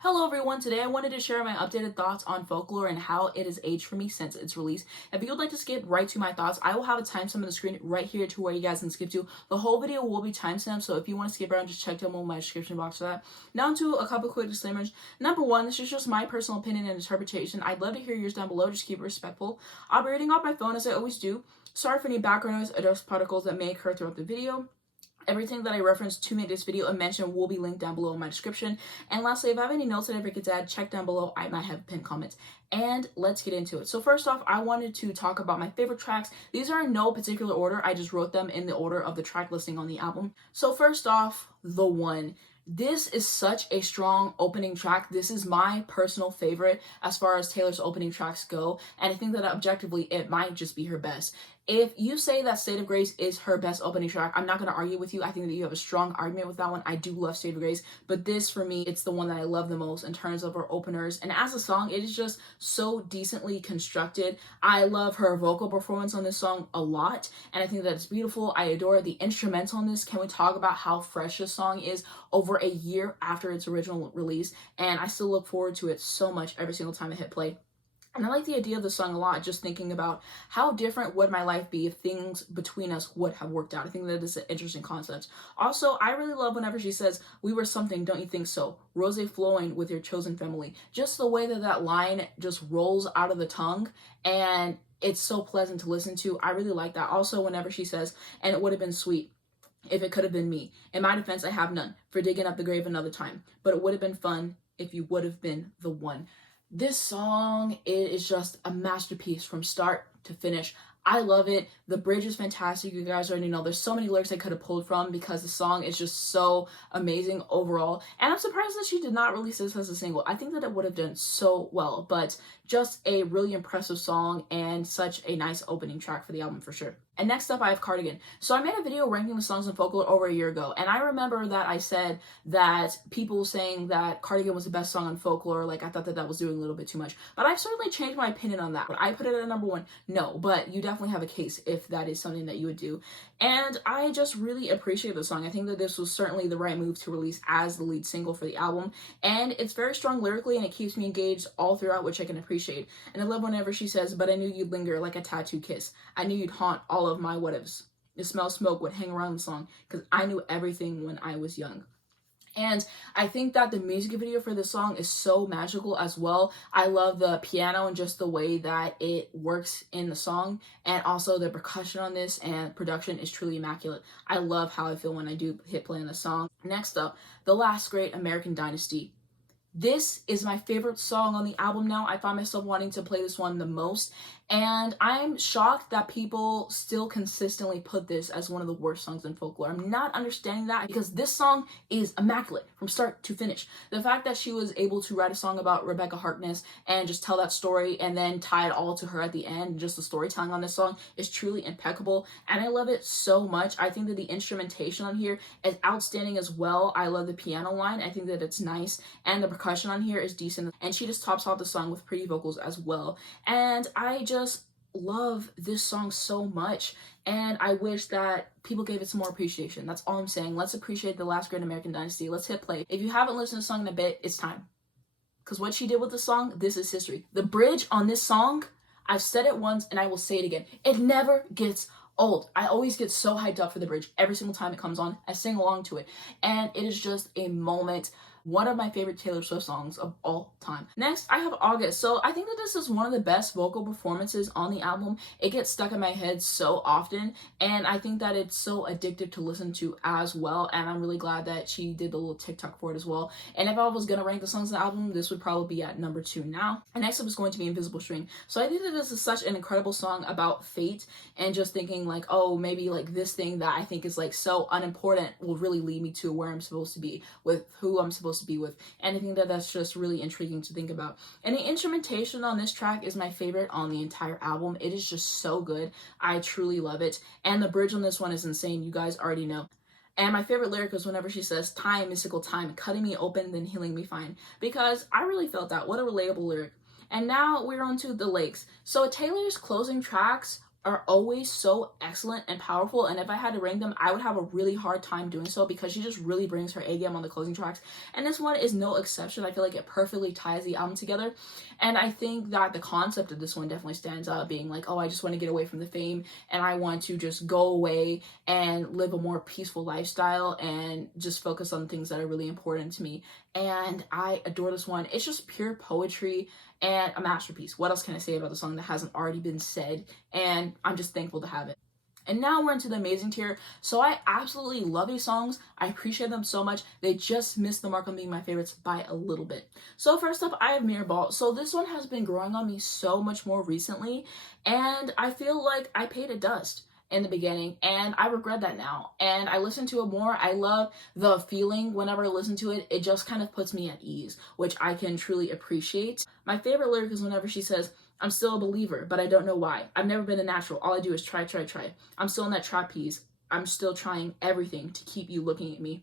Hello everyone, today I wanted to share my updated thoughts on Folklore and how it has aged for me since its release. If you would like to skip right to my thoughts, I will have a timestamp on the screen right here to where you guys can skip to. The whole video will be timestamped, so if you want to skip around, just check down below my description box for that. Now to a couple quick disclaimers. Number one, this is just my personal opinion and interpretation. I'd love to hear yours down below, just keep it respectful. I'll be reading off my phone as I always do. Sorry for any background noise or dust particles that may occur throughout the video. Everything that I referenced to make this video a mention will be linked down below in my description. And lastly, if I have any notes that I forget to add, check down below. I might have pinned comments. And let's get into it. So first off, I wanted to talk about my favorite tracks. These are in no particular order. I just wrote them in the order of the track listing on the album. So first off, The One. This is such a strong opening track. This is my personal favorite as far as Taylor's opening tracks go. And I think that objectively, it might just be her best. If you say that State of Grace is her best opening track, I'm not going to argue with you. I think that you have a strong argument with that one. I do love State of Grace, but this for me, it's the one that I love the most in terms of her openers. And as a song, it is just so decently constructed. I love her vocal performance on this song a lot, and I think that it's beautiful. I adore the instrumental on this. Can we talk about how fresh this song is over a year after its original release? And I still look forward to it so much every single time I hit play. And I like the idea of the song a lot, just thinking about how different would my life be if things between us would have worked out. I think that is an interesting concept. Also, I really love whenever she says, "We were something, don't you think so? Rose flowing with your chosen family." Just the way that that line just rolls out of the tongue, and it's so pleasant to listen to. I really like that. Also, whenever she says, "And it would have been sweet if it could have been me. In my defense, I have none for digging up the grave another time. But it would have been fun if you would have been the one." This song is just a masterpiece from start to finish. I love it. The bridge is fantastic. You guys already know there's so many lyrics I could have pulled from because the song is just so amazing overall. And I'm surprised that she did not release this as a single. I think that it would have done so well, but just a really impressive song and such a nice opening track for the album for sure. And next up, I have Cardigan. So I made a video ranking the songs in Folklore over a year ago, and I remember that I said that people saying that Cardigan was the best song on Folklore, like I thought that that was doing a little bit too much. But I've certainly changed my opinion on that. Would I put it at number one? No, but you definitely have a case if that is something that you would do. And I just really appreciate the song. I think that this was certainly the right move to release as the lead single for the album. And it's very strong lyrically, and it keeps me engaged all throughout, which I can appreciate. And I love whenever she says, "But I knew you'd linger like a tattoo kiss. I knew you'd haunt all of my whatevs. The smell of smoke would hang around the song because I knew everything when I was young." And I think that the music video for this song is so magical as well. I love the piano and just the way that it works in the song. And also the percussion on this and production is truly immaculate. I love how I feel when I do hit play on the song. Next up, The Last Great American Dynasty. This is my favorite song on the album now. I find myself wanting to play this one the most. And I'm shocked that people still consistently put this as one of the worst songs in Folklore. I'm not understanding that because this song is immaculate from start to finish. The fact that she was able to write a song about Rebecca Harkness and just tell that story and then tie it all to her at the end, just the storytelling on this song is truly impeccable. And I love it so much. I think that the instrumentation on here is outstanding as well. I love the piano line. I think that it's nice. And the percussion on here is decent. And she just tops off the song with pretty vocals as well. And I just love this song so much, and I wish that people gave it some more appreciation. That's all I'm saying. Let's appreciate The Last Great American Dynasty. Let's hit play. If you haven't listened to the song in a bit, it's time. Because what she did with the song, this is history. The bridge on this song, I've said it once and I will say it again. It never gets old. I always get so hyped up for the bridge every single time it comes on. I sing along to it, and it is just a moment. One of my favorite Taylor Swift songs of all time. Next, I have August. So I think that this is one of the best vocal performances on the album. It gets stuck in my head so often, and I think that it's so addictive to listen to as well, and I'm really glad that she did the little TikTok for it as well. And if I was gonna rank the songs on the album, this would probably be at number 2 now. And next up is going to be Invisible String. So I think that this is such an incredible song about fate and just thinking like, oh, maybe like this thing that I think is like so unimportant will really lead me to where I'm supposed to be, with who I'm supposed to be with. And I think that that's just really intriguing to think about. And the instrumentation on this track is my favorite on the entire album. It is just so good. I truly love it. And the bridge on this one is insane. You guys already know. And my favorite lyric is whenever she says, "Time, mystical time, cutting me open, then healing me fine." Because I really felt that. What a relatable lyric. And now we're on to The Lakes. So Taylor's closing tracks are always so excellent and powerful, and if I had to rank them, I would have a really hard time doing so because she just really brings her A game on the closing tracks, and this one is no exception. I feel like it perfectly ties the album together, and I think that the concept of this one definitely stands out, being like, oh, I just want to get away from the fame, and I want to just go away and live a more peaceful lifestyle and just focus on things that are really important to me. And I adore this one. It's just pure poetry and a masterpiece. What else can I say about the song that hasn't already been said? And I'm just thankful to have it. And now we're into the amazing tier. So I absolutely love these songs. I appreciate them so much. They just missed the mark on being my favorites by a little bit. So first up, I have Mirror Ball. So this one has been growing on me so much more recently, and I feel like I paid it dust in the beginning, and I regret that now. And I listen to it more. I love the feeling whenever I listen to it. It just kind of puts me at ease, which I can truly appreciate. My favorite lyric is whenever she says, I'm still a believer, but I don't know why. I've never been a natural. All I do is try, try, try. I'm still in that trapeze. I'm still trying everything to keep you looking at me.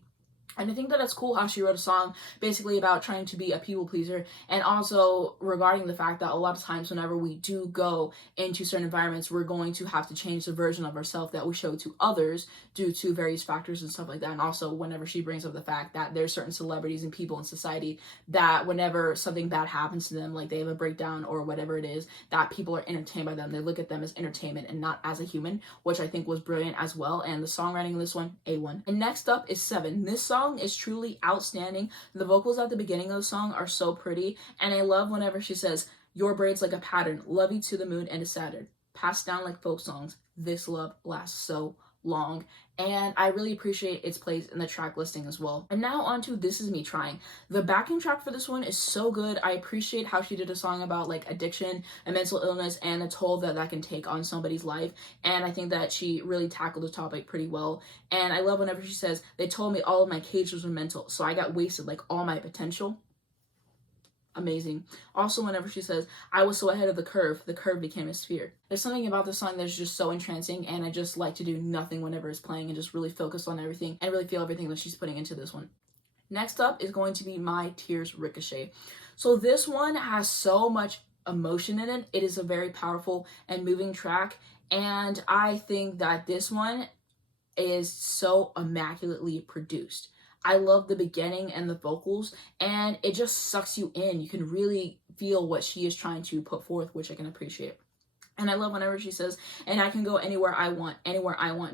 And I think that it's cool how she wrote a song basically about trying to be a people pleaser, and also regarding the fact that a lot of times whenever we do go into certain environments, we're going to have to change the version of ourselves that we show to others due to various factors and stuff like that. And also whenever she brings up the fact that there's certain celebrities and people in society that whenever something bad happens to them, like they have a breakdown or whatever it is, that people are entertained by them. They look at them as entertainment and not as a human, which I think was brilliant as well. And the songwriting in this one, A1. And next up is 7. This song is truly outstanding. The vocals at the beginning of the song are so pretty, and I love whenever she says, your braids like a pattern, love you to the moon and to Saturn, passed down like folk songs, this love lasts so long. And I really appreciate its place in the track listing as well. And now on to This Is Me Trying. The backing track for this one is so good. I appreciate how she did a song about like addiction and mental illness and the toll that that can take on somebody's life. And I think that she really tackled the topic pretty well. And I love whenever she says, they told me all of my cages were mental, so I got wasted like all my potential. Amazing. Also, whenever she says, I was so ahead of the curve became a sphere. There's something about the song that's just so entrancing, and I just like to do nothing whenever it's playing and just really focus on everything and really feel everything that she's putting into this one. Next up is going to be My Tears Ricochet. So this one has so much emotion in it. It is a very powerful and moving track, and I think that this one is so immaculately produced. I love the beginning and the vocals, and it just sucks you in. You can really feel what she is trying to put forth, which I can appreciate. And I love whenever she says, and I can go anywhere I want,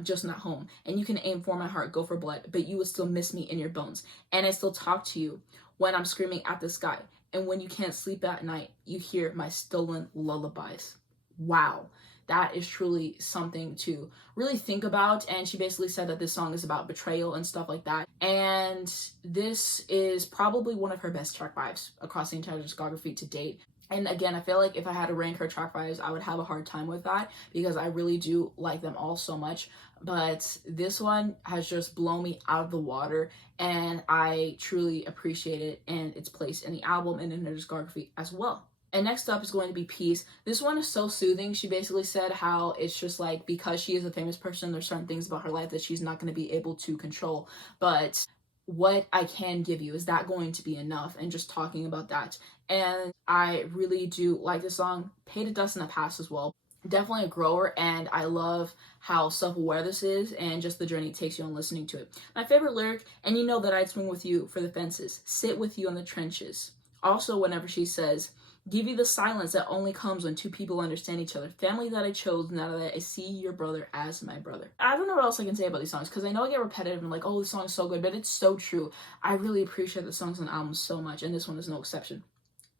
just not home. And you can aim for my heart, go for blood, but you would still miss me in your bones. And I still talk to you when I'm screaming at the sky. And when you can't sleep at night, you hear my stolen lullabies. Wow. That is truly something to really think about. And she basically said that this song is about betrayal and stuff like that. And this is probably one of her best track vibes across the entire discography to date. And again, I feel like if I had to rank her track vibes, I would have a hard time with that because I really do like them all so much. But this one has just blown me out of the water, and I truly appreciate it and its place in the album and in her discography as well. And next up is going to be Peace. This one is so soothing. She basically said how it's just like because she is a famous person, there's certain things about her life that she's not going to be able to control. But what I can give you, is that going to be enough? And just talking about that. And I really do like this song. Paid it dust in the past as well. Definitely a grower, and I love how self-aware this is and just the journey it takes you on listening to it. My favorite lyric, and you know that I'd swing with you for the fences, sit with you in the trenches. Also, whenever she says, give you the silence that only comes when two people understand each other. Family that I chose, now that I see your brother as my brother. I don't know what else I can say about these songs because I know I get repetitive and like, oh, this song is so good, but it's so true. I really appreciate the songs on the album so much, and this one is no exception.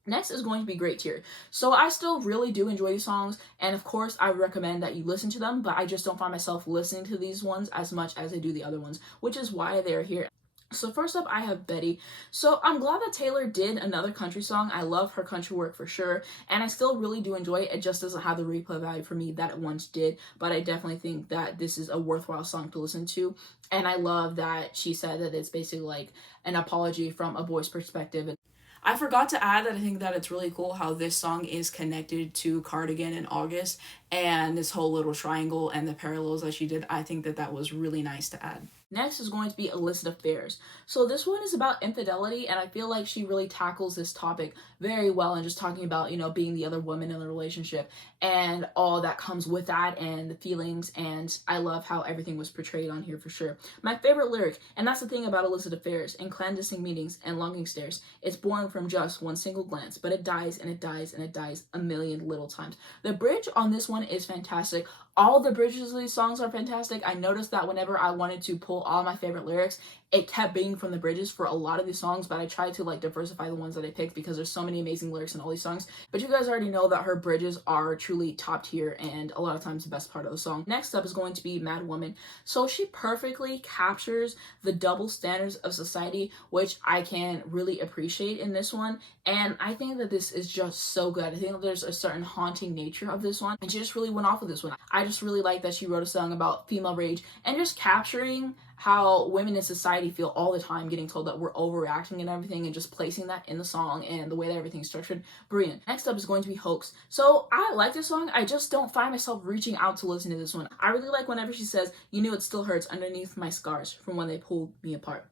Next is going to be Great Tier. So I still really do enjoy these songs, and of course I recommend that you listen to them, but I just don't find myself listening to these ones as much as I do the other ones, which is why they're here. So first up, I have Betty. So I'm glad that Taylor did another country song. I love her country work for sure, and I still really do enjoy it. It just doesn't have the replay value for me that it once did, but I definitely think that this is a worthwhile song to listen to. And I love that she said that it's basically like an apology from a boy's perspective. I forgot to add that I think that it's really cool how this song is connected to Cardigan in August, and this whole little triangle and the parallels that she did. I think that that was really nice to add. Next is going to be illicit affairs. So this one is about infidelity, and I feel like she really tackles this topic very well, and just talking about, being the other woman in the relationship and all that comes with that and the feelings, and I love how everything was portrayed on here for sure. My favorite lyric, and that's the thing about illicit affairs and clandestine meetings and longing stares, it's born from just one single glance, but it dies and it dies and it dies a million little times. The bridge on this one is fantastic. All the bridges of these songs are fantastic. I noticed that whenever I wanted to pull all my favorite lyrics, it kept being from the bridges for a lot of these songs, but I tried to diversify the ones that I picked because there's so many amazing lyrics in all these songs. But you guys already know that her bridges are truly top tier and a lot of times the best part of the song. Next up is going to be Mad Woman. So she perfectly captures the double standards of society, which I can really appreciate in this one. And I think that this is just so good. I think that there's a certain haunting nature of this one, and she just really went off with this one. I just really like that she wrote a song about female rage and just capturing how women in society feel all the time, getting told that we're overreacting and everything, and just placing that in the song and the way that everything's structured. Brilliant. Next up is going to be Hoax. So I like this song, I just don't find myself reaching out to listen to this one. I really like whenever she says, "You knew it still hurts underneath my scars from when they pulled me apart."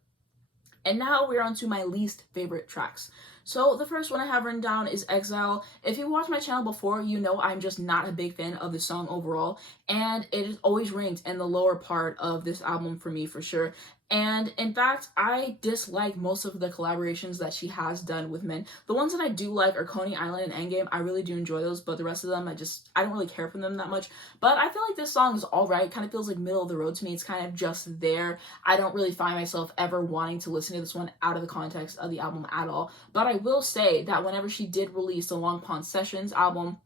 And now we're on to my least favorite tracks. So the first one I have written down is Exile. If you watched my channel before, you know I'm just not a big fan of the song overall, and it is always ranked in the lower part of this album for me for sure. And in fact, I dislike most of the collaborations that she has done with men. The ones that I do like are Coney Island and Endgame. I really do enjoy those, but the rest of them, I don't really care for them that much. But I feel like this song is alright. Kind of feels like middle of the road to me. It's kind of just there. I don't really find myself ever wanting to listen to this one out of the context of the album at all. But I will say that whenever she did release the Long Pond Sessions album,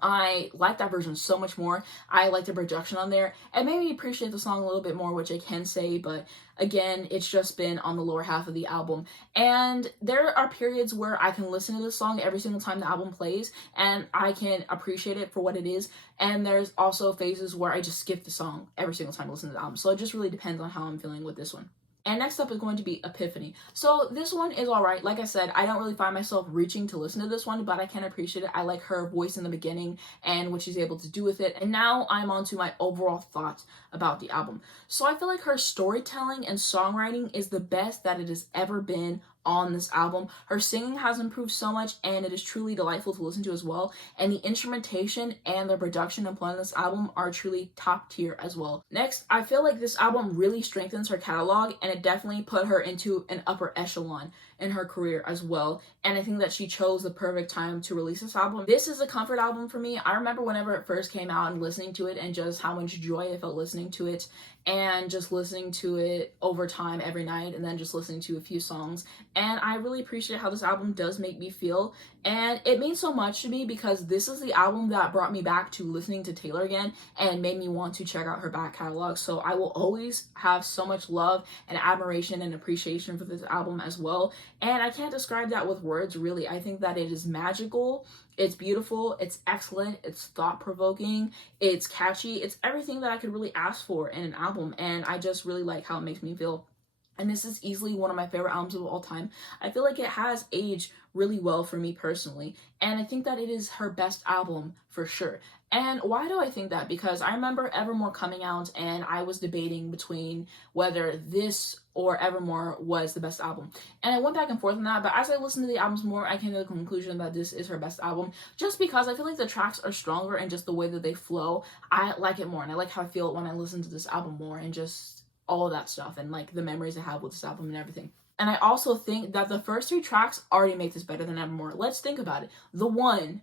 I like that version so much more. I like the production on there. It made me appreciate the song a little bit more, which I can say, but again, it's just been on the lower half of the album. And there are periods where I can listen to this song every single time the album plays, and I can appreciate it for what it is. And there's also phases where I just skip the song every single time I listen to the album. So it just really depends on how I'm feeling with this one. And next up is going to be Epiphany. So this one is alright. Like I said, I don't really find myself reaching to listen to this one, but I can appreciate it. I like her voice in the beginning and what she's able to do with it. And now I'm on to my overall thoughts about the album. So I feel like her storytelling and songwriting is the best that it has ever been on this album. Her singing has improved so much, and it is truly delightful to listen to as well. And the instrumentation and the production employed on this album are truly top tier as well. Next, I feel like this album really strengthens her catalog, and it definitely put her into an upper echelon in her career as well. And I think that she chose the perfect time to release this album. This is a comfort album for me. I remember whenever it first came out and listening to it, and just how much joy I felt listening to it, and just listening to it over time every night, and then just listening to a few songs. And I really appreciate how this album does make me feel, and it means so much to me because this is the album that brought me back to listening to Taylor again and made me want to check out her back catalog. So I will always have so much love and admiration and appreciation for this album as well. And I can't describe that with words, really. I think that it is magical, it's beautiful, it's excellent, it's thought-provoking, it's catchy, it's everything that I could really ask for in an album, and I just really like how it makes me feel. And this is easily one of my favorite albums of all time. I feel like it has aged really well for me personally, and I think that it is her best album for sure. And why do I think that? Because I remember Evermore coming out, and I was debating between whether this or Evermore was the best album. And I went back and forth on that, but as I listened to the albums more, I came to the conclusion that this is her best album, just because I feel like the tracks are stronger, and just the way that they flow, I like it more, and I like how I feel when I listen to this album more, and just all of that stuff, and like the memories I have with this album and everything. And I also think that the first three tracks already make this better than Evermore. Let's think about it. The One,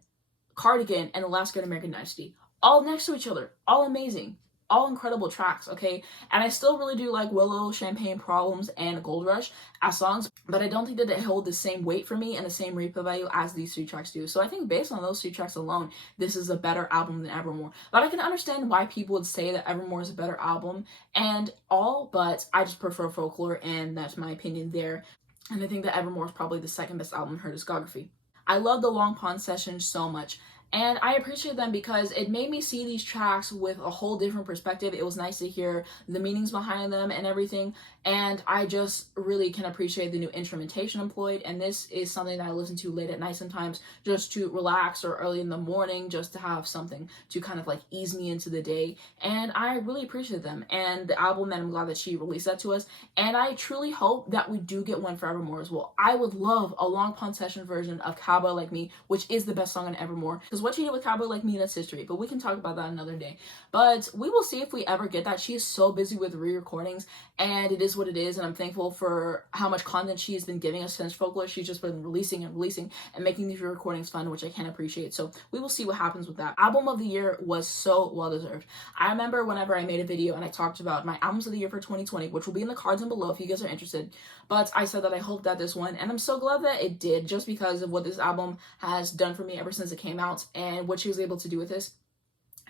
Cardigan, and Alaska and American Dynasty, all next to each other, all amazing, all incredible tracks, okay? And I still really do like Willow, Champagne Problems, and Gold Rush as songs, but I don't think that they hold the same weight for me and the same replay value as these three tracks do. So I think based on those three tracks alone, this is a better album than Evermore. But I can understand why people would say that Evermore is a better album and all, but I just prefer Folklore, and that's my opinion there. And I think that Evermore is probably the second best album in her discography. I love the Long Pond Sessions so much. And I appreciate them because it made me see these tracks with a whole different perspective. It was nice to hear the meanings behind them and everything. And I just really can appreciate the new instrumentation employed. And this is something that I listen to late at night sometimes just to relax, or early in the morning just to have something to kind of like ease me into the day. And I really appreciate them and the album, and I'm glad that she released that to us. And I truly hope that we do get One Forevermore as well. I would love a long pun session version of Cowboy Like Me, which is the best song on Evermore. Because what she did with Cowboy Like Me, that's history. But we can talk about that another day. But we will see if we ever get that. She is so busy with re-recordings, and it is what it is. And I'm thankful for how much content she has been giving us since Folklore. She's just been releasing and releasing and making these re-recordings fun, which I can appreciate. So we will see what happens with that. Album of the year was so well deserved. I remember whenever I made a video and I talked about my albums of the year for 2020, which will be in the cards down below if you guys are interested. But I said that I hoped that this one, and I'm so glad that it did, just because of what this album has done for me ever since it came out and what she was able to do with this.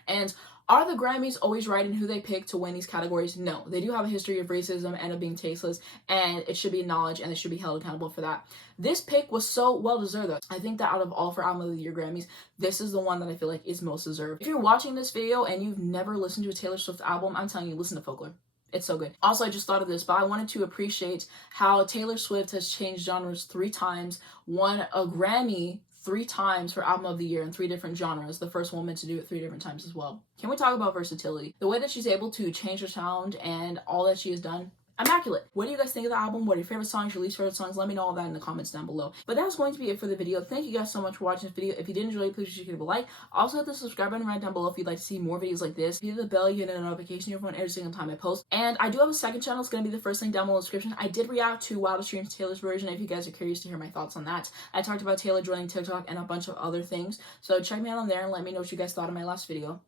And are the Grammys always right in who they pick to win these categories? No. They do have a history of racism and of being tasteless, and it should be acknowledged, and they should be held accountable for that. This pick was so well deserved though. I think that out of all 4 Album of the Year Grammys, this is the one that I feel like is most deserved. If you're watching this video and you've never listened to a Taylor Swift album, I'm telling you, listen to Folklore. It's so good. Also, I just thought of this, but I wanted to appreciate how Taylor Swift has changed genres 3 times, won a Grammy 3 times for Album of the Year in 3 different genres. The first woman to do it 3 different times as well. Can we talk about versatility? The way that she's able to change her sound and all that she has done, immaculate. What do you guys think of the album? What are your favorite songs, your least favorite songs? Let me know all that in the comments down below. But that was going to be it for the video. Thank you guys so much for watching this video. If you did enjoy it, please give it a like. Also hit the subscribe button right down below if you'd like to see more videos like this. If you hit the bell, you get a notification on your phone every single time I post. And I do have a second channel. It's going to be the first link down below in the description. I did react to Wildest Dreams Taylor's version if you guys are curious to hear my thoughts on that. I talked about Taylor joining TikTok and a bunch of other things. So check me out on there and let me know what you guys thought of my last video.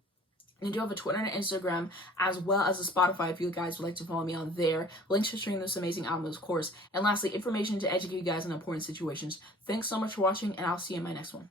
And I do have a Twitter and Instagram, as well as a Spotify if you guys would like to follow me on there. Links to stream this amazing album, of course. And lastly, information to educate you guys on important situations. Thanks so much for watching, and I'll see you in my next one.